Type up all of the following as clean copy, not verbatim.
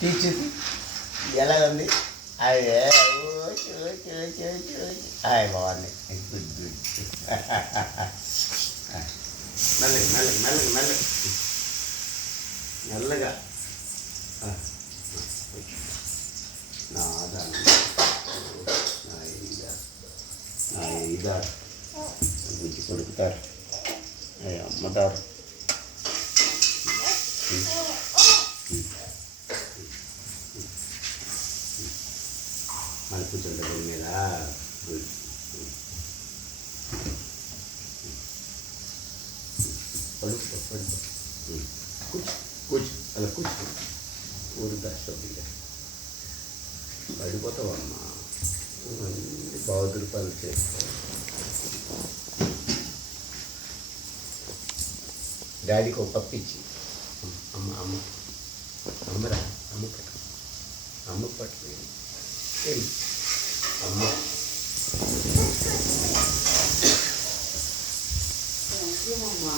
Teacher ఎలా ఉంది? అదే హాయ్ బాగుంది. Good good. మెల్లగా మెల్లగా మెల్లగా మెల్లగా మెల్లగా నాదాను ఇదారు గుజ్జి కొడుకుతారు అమ్మతారు. మళ్ళీ కూర్చుంటే దీని మీద పడుకో పడుకో కూర్చో కూర్చో అలా కూర్చో. ఊరు దాచోపిగా పడిపోతావమ్మా. అన్ని బాగుదురు పనులు చేసుకో. డాడీకి ఒక పప్పు ఇచ్చి అమ్మ అమ్మ అమ్మరా అమ్మ పట్టు అమ్మ పట్టు అమ్మ అమ్మా.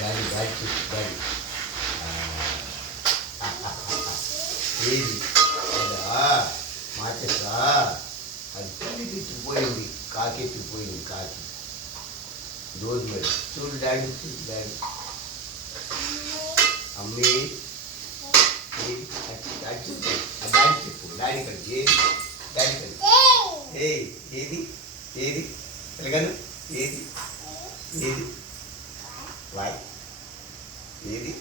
డాడీ డాడీ చూసి డాడీ ఏది మార్చేసా అది తల్లి తెచ్చిపోయింది. కాకెత్తిపోయింది కాకి రోజు మరి చూడు డాడీ చూడు డాడీ అమ్మే ఏది డాడీ చెప్పు డాడీ చెప్పు డాడీ కలిసి ఏది డాడీ కలిసి ఏది ఏది ఎలాగను ఏది ఏది వాయ్ ఏది